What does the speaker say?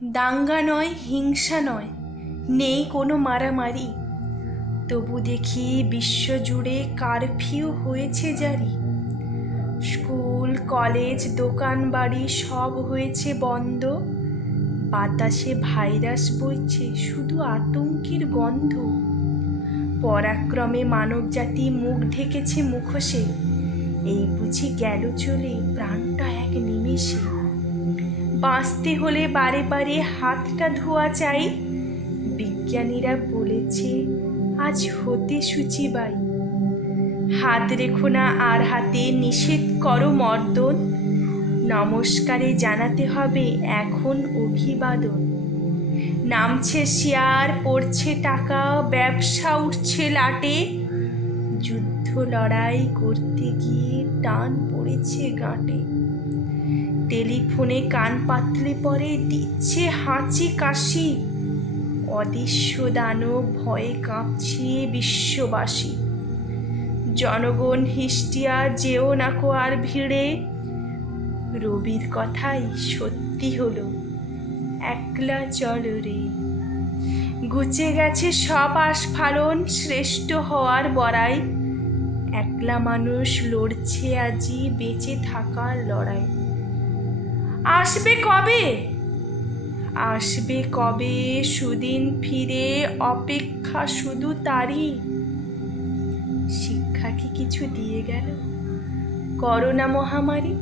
দাঙ্গা নয়, হিংসা নয়, নেই কোনো মারামারি, তবু দেখি বিশ্বজুড়ে কারফিউ হয়েছে জারি। স্কুল কলেজ দোকান বাড়ি সব হয়েছে বন্ধ, বাতাসে ভাইরাস বইছে শুধু আতঙ্কের গন্ধ। পরাক্রমে মানবজাতি মুখ ঢেকেছে মুখোশে, এই বুঝি গেল চলে প্রাণটা এক নিমেষে। বাঁচতে হলে বারে বারে হাতটা ধোয়া চাই, বিজ্ঞানীরা বলেছে আজ হতে শুচিবাই। হাত রেখো না আর হাতে, নিষেধ করো মর্দন, নমস্কারে জানাতে হবে এখন অভিবাদন। নামছে শেয়ার, পড়ছে টাকা, ব্যবসা উঠছে লাটে, যুদ্ধ লড়াই করতে গিয়ে টান পড়েছে গাঁটে। টেলিফোনে কান পাতলে পরে দিচ্ছে হাঁচি কাশি, অদৃশ্য দানব ভয়ে কাঁপছে বিশ্ববাসী। জনগণ হিস্টিয়া, যেও নাকো আর ভিড়ে, রবির কথাই সত্যি হলো একলা চল রে। ঘুচে গেছে সব আস্ফালন, শ্রেষ্ঠ হওয়ার বড়াই, একলা মানুষ লড়ছে আজি বেঁচে থাকার লড়াই। আসবে কবে, আসবে কবে সুদিন ফিরে, অপেক্ষা শুধু তারই। শিক্ষা কি কিছু দিয়ে গেল করোনা মহামারী?